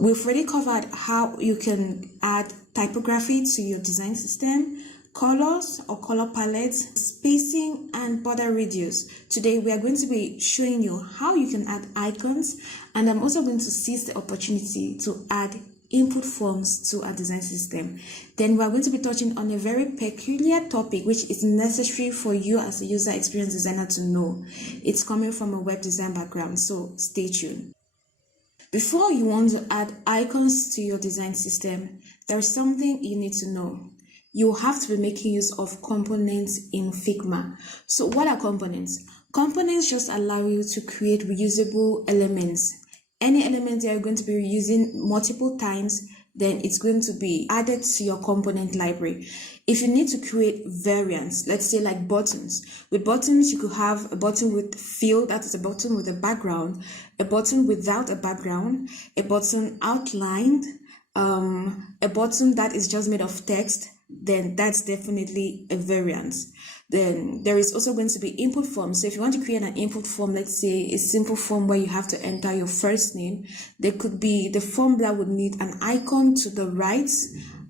We've already covered how you can add typography to your design system, colors or color palettes, spacing, and border radius. Today we are going to be showing you how you can add icons, and I'm also going to seize the opportunity to add input forms to our design system. Then we are going to be touching on a very peculiar topic which is necessary for you as a user experience designer to know. It's coming from a web design background, so stay tuned. Before you want to add icons to your design system, there is something you need to know. You have to be making use of components in Figma. So what are components? Components just allow you to create reusable elements. Any element that you're going to be reusing multiple times, then it's going to be added to your component library. If you need to create variants, let's say like buttons. With buttons, you could have a button with fill, that is a button with a background, a button without a background, a button outlined, a button that is just made of text, then that's definitely a variant. Then there is also going to be input forms. So if you want to create an input form, let's say a simple form where you have to enter your first name, there could be the form that would need an icon to the right,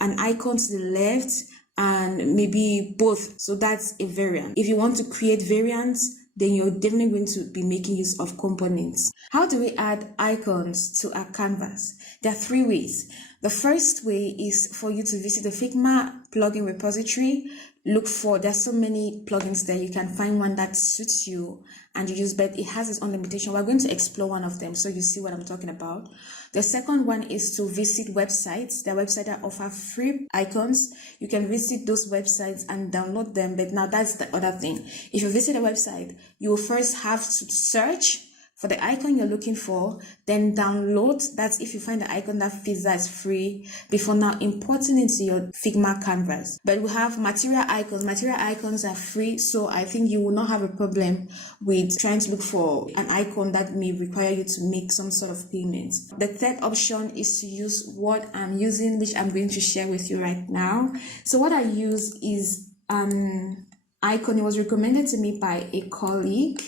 an icon to the left, and maybe both. So that's a variant. If you want to create variants, then you're definitely going to be making use of components. How do we add icons to our canvas? There are three ways. The first way is for you to visit the Figma plugin repository. Look for, there's so many plugins there, you can find one that suits you and you use, but it has its own limitation. We're going to explore one of them so you see what I'm talking about. The second one is to visit websites. There are websites that offer free icons. You can visit those websites and download them, but now that's the other thing. If you visit a website, you will first have to search for the icon you're looking for, then download. That's if you find the icon that fits that's free, before now importing into your Figma canvas. But we have material icons. Material icons are free, so I think you will not have a problem with trying to look for an icon that may require you to make some sort of payment. The third option is to use what I'm using, which I'm going to share with you right now. So what I use is an icon. It was recommended to me by a colleague.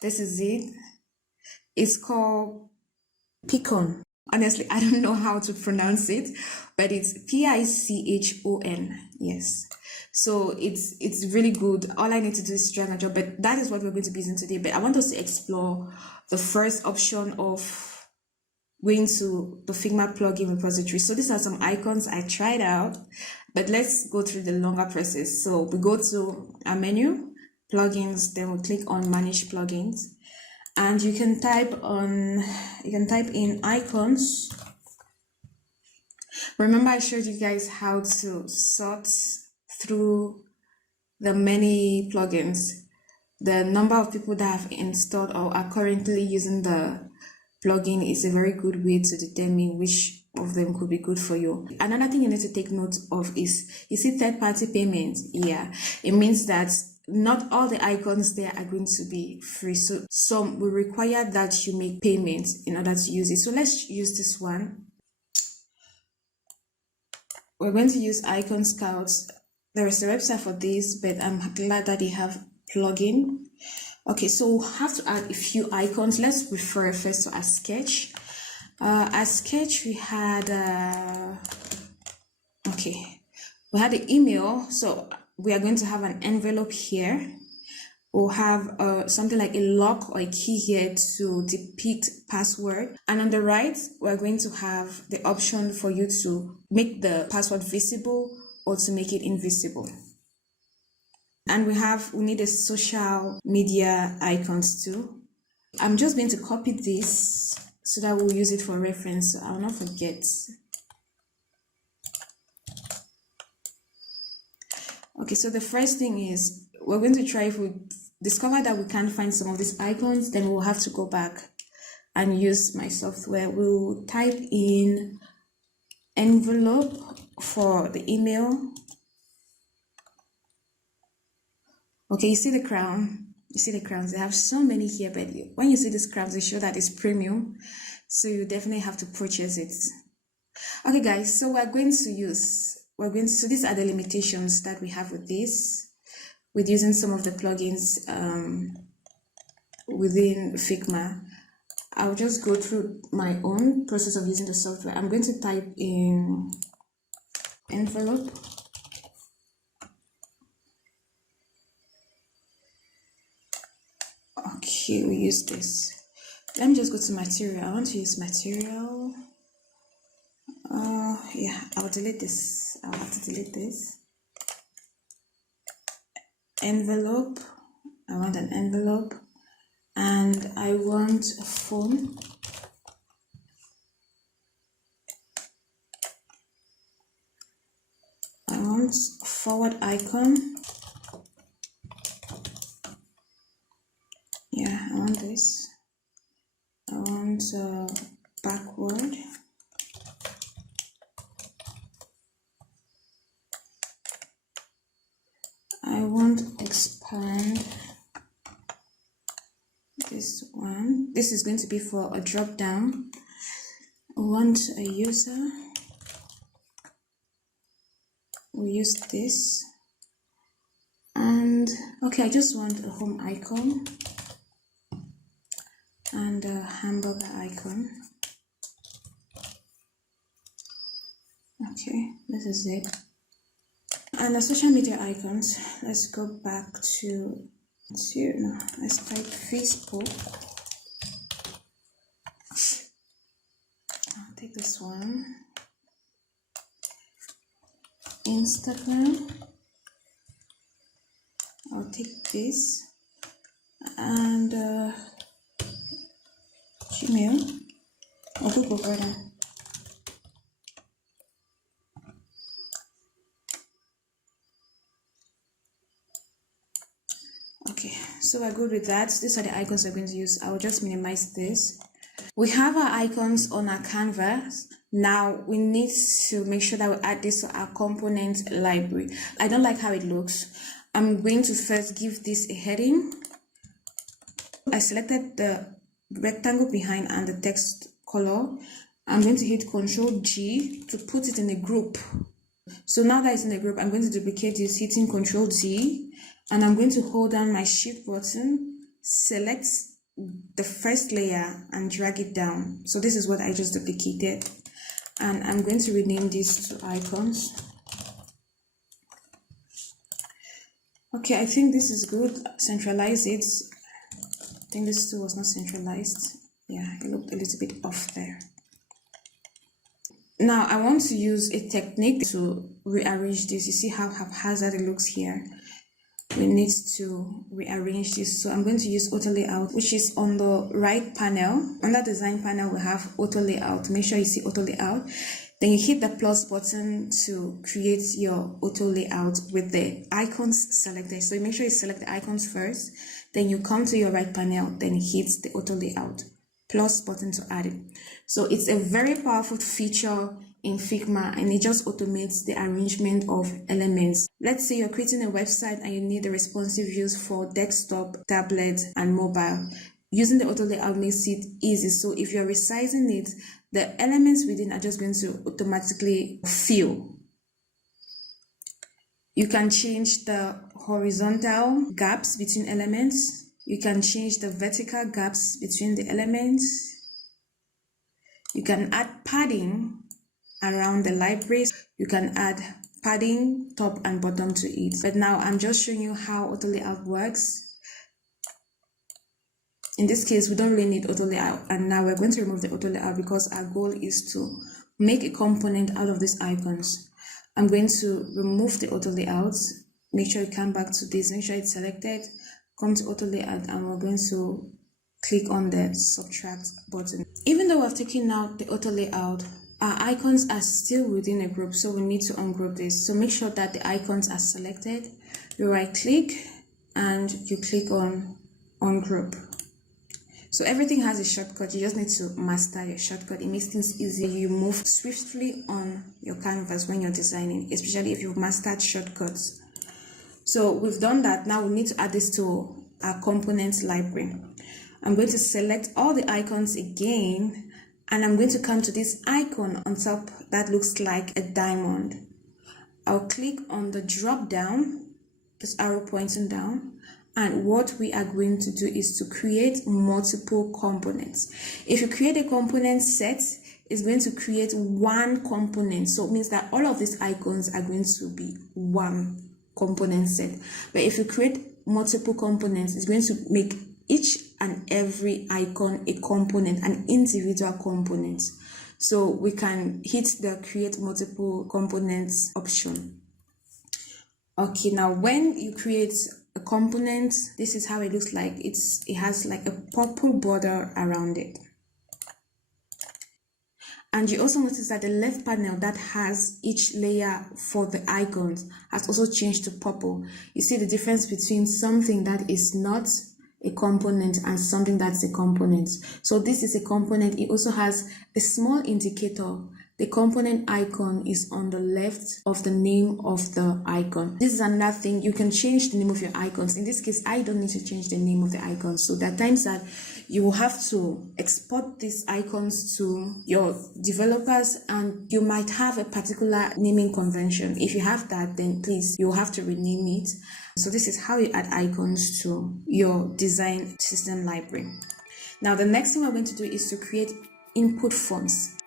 This is it. It's called 𝗏𝐿. Honestly, I don't know how to pronounce it, but it's 𝗏𝐿𝐶𝐻𝑜𝑛. Yes. So it's really good. All I need to do is drag and drop, but that is what we're going to be using today. But I want us to explore the first option of going to the Figma plugin repository. So these are some icons I tried out, but let's go through the longer process. So we go to our menu, plugins, then we'll click on manage plugins, and you can type in icons. Remember I showed you guys how to sort through the many plugins. The number of people that have installed or are currently using the plugin is a very good way to determine which of them could be good for you. Another thing you need to take note of is, you see third-party payment. Yeah, it means that not all the icons there are going to be free, so some will require that you make payments in order to use it. So let's use this one. We're going to use Icon Scout. There is a website for this, but I'm glad that they have plugin. Okay, so we'll have to add a few icons. Let's refer first to our sketch. As sketch, we had we had the email. So we are going to have an envelope here. We'll have something like a lock or a key here to depict password. And on the right, we're going to have the option for you to make the password visible or to make it invisible. And we need a social media icons too. I'm just going to copy this so that we'll use it for reference, so I'll not forget. Okay, so the first thing is, we're going to try, if we discover that we can't find some of these icons, then we'll have to go back and use my software. We'll type in envelope for the email. Okay, you see the crown. You see the crowns. They have so many here, but when you see these crowns, they show that it's premium, so you definitely have to purchase it. Okay, guys, so so these are the limitations that we have with this, with using some of the plugins within Figma. I'll just go through my own process of using the software. I'm going to type in envelope. Okay, we use this. Let me just go to material. I want to use material. Yeah, I'll delete this. I'll have to delete this. Envelope. I want an envelope. And I want a phone. I want forward icon. Yeah, I want this. I want backward. I want expand. This one. This is going to be for a drop down. I want a user. We use this. And okay, I just want a home icon and a hamburger icon. Okay, this is it. And the social media icons, let's go back to let's type Facebook. I'll take this one. Instagram. I'll take this. And Gmail or Google rather. Okay, so we're good with that. These are the icons we're going to use. I'll just minimize this. We have our icons on our canvas. Now we need to make sure that we add this to our component library. I don't like how it looks. I'm going to first give this a heading. I selected the rectangle behind and the text color. I'm going to hit Ctrl-G to put it in a group. So now that it's in a group, I'm going to duplicate this, hitting Ctrl-Z, and I'm going to hold down my Shift button, select the first layer and drag it down. So this is what I just duplicated. And I'm going to rename these to icons. Okay, I think this is good. Centralize it. I think this too was not centralized. Yeah, it looked a little bit off there. Now I want to use a technique to rearrange this. You see how haphazard it looks here? We need to rearrange this. So I'm going to use auto layout, which is on the right panel. Under design panel, we have auto layout. Make sure you see auto layout. Then you hit the plus button to create your auto layout with the icons selected. So make sure you select the icons first. Then you come to your right panel, then hit the auto layout. Plus button to add it. So it's a very powerful feature in Figma, and it just automates the arrangement of elements. Let's say you're creating a website and you need the responsive views for desktop, tablet, and mobile. Using the auto layout makes it easy. So if you're resizing it, the elements within are just going to automatically fill. You can change the horizontal gaps between elements. You can change the vertical gaps between the elements. You can add padding around the libraries. You can add padding top and bottom to it. But now I'm just showing you how auto layout works. In this case, we don't really need auto layout, and now we're going to remove the auto layout because our goal is to make a component out of these icons. I'm going to remove the auto layout. Make sure you come back to this, make sure it's selected, come to auto layout, and we're going to click on the subtract button. Even though we've taken out the auto layout, our icons are still within a group, so we need to ungroup this. So make sure that the icons are selected. You right click and you click on ungroup. So everything has a shortcut. You just need to master your shortcut. It makes things easy. You move swiftly on your canvas when you're designing, especially if you've mastered shortcuts. So we've done that. Now we need to add this to our components library. I'm going to select all the icons again, and I'm going to come to this icon on top that looks like a diamond. I'll click on the drop down, this arrow pointing down, And what we are going to do is to create multiple components. If you create a component set, it's going to create one component. So it means that all of these icons are going to be one component set. But if you create multiple components, it's going to make each and every icon a component, an individual component. So we can hit the create multiple components option. Okay, now when you create a component, this is how it looks like. It has like a purple border around it. And you also notice that the left panel that has each layer for the icons has also changed to purple. You see the difference between something that is not a component and something that's a component. So this is a component. It also has a small indicator. The component icon is on the left of the name of the icon. This is another thing. You can change the name of your icons. In this case, I don't need to change the name of the icons. So there are times that you will have to export these icons to your developers, and you might have a particular naming convention. If you have that, then please, you'll have to rename it. So this is how you add icons to your design system library. Now, the next thing we're going to do is to create input fonts.